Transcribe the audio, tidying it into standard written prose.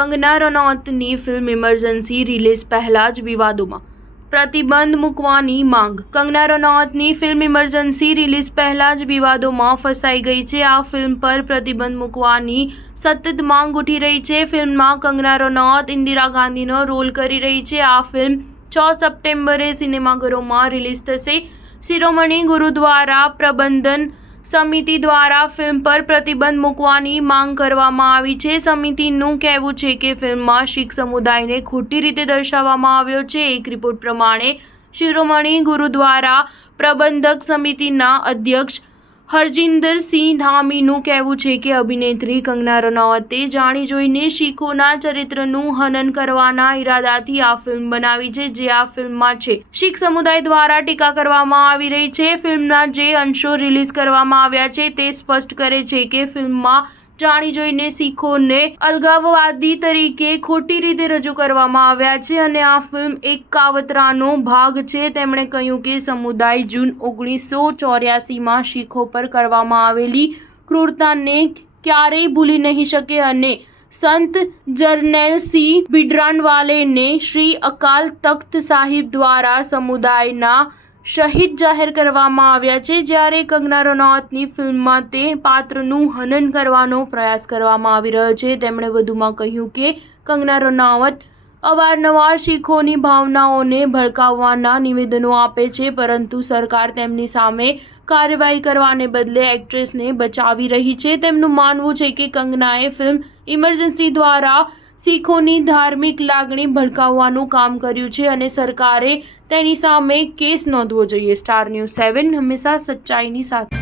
Kangana રનૌતની film emergency release પહેલા જ વિવાદોમાં, પ્રતિબંધ મૂકવાની માંગ. કંગના રનૌતની ફિલ્મ ઇમરજન્સી રિલીઝ પહેલા જ વિવાદોમાં ફસાઈ ગઈ છે. આ ફિલ્મ પર પ્રતિબંધ મૂકવાની સતત માંગ ઉઠી રહી છે. ફિલ્મમાં કંગના રનૌત ઇન્દિરા ગાંધીનો રોલ કરી રહી છે. આ ફિલ્મ 6 સપ્ટેમ્બરે સિનેમાઘરોમાં રિલીઝ થશે. શિરોમણી ગુરુદ્વારા પ્રબંધન સમિતિ દ્વારા ફિલ્મ પર પ્રતિબંધ મૂકવાની માંગ કરવામાં આવી છે. સમિતિનું કહેવું છે કે ફિલ્મમાં શીખ સમુદાયને ખોટી રીતે દર્શાવવામાં આવ્યો છે. એક રિપોર્ટ પ્રમાણે શિરોમણી ગુરુદ્વારા પ્રબંધક સમિતિના અધ્યક્ષ હરજિંદરસિંહ ધામીનું કહેવું છે કે અભિનેત્રી કંગના રનૌતે જાણી જોઈને શીખોના ચરિત્રનું હનન કરવાના ઈરાદાથી આ ફિલ્મ બનાવી છે, જે આ ફિલ્મમાં છે. શીખ સમુદાય દ્વારા ટીકા કરવામાં આવી રહી છે. ફિલ્મના જે અંશો રિલીઝ કરવામાં આવ્યા છે તે સ્પષ્ટ કરે છે કે ફિલ્મમાં જાણી જોઈને શીખોને અલગાવવાદી તરીકે ખોટી રીતે રજૂ કરવામાં આવ્યા છે અને આ ફિલ્મ એક કાવતરાનો ભાગ છે. તેમણે કહ્યું કે સમુદાય જૂન 1984માં શીખો પર કરવામાં આવેલી ક્રૂરતાને ક્યારેય ભૂલી નહીં શકે અને સંત જરનૈલસિંહ ભિંડરાનવાલેને શ્રી અકાલ તખ્ત સાહિબ દ્વારા સમુદાયના શહીદ જાહેર કરવામાં આવ્યા છે. જ્યારે કંગના રનૌતની ફિલ્મમાં તે પાત્રનું હનન કરવાનો પ્રયાસ કરવામાં આવી રહ્યો છે. તેમણે વધુમાં કહ્યું કે કંગના રનૌત અવારનવાર શીખોની ભાવનાઓને ભડકાવવાના નિવેદનો આપે છે, પરંતુ સરકાર તેમની સામે કાર્યવાહી કરવાને બદલે એક્ટ્રેસને બચાવી રહી છે. તેમનું માનવું છે કે કંગનાએ ફિલ્મ ઇમરજન્સી દ્વારા શીખોની ધાર્મિક લાગણી ભડકાવવાનું કામ કર્યું છે અને સરકારે તેની સામે કેસ નોંધવો જોઈએ. સ્ટાર ન્યૂઝ 7 હંમેશા સચ્ચાઈની સાથે.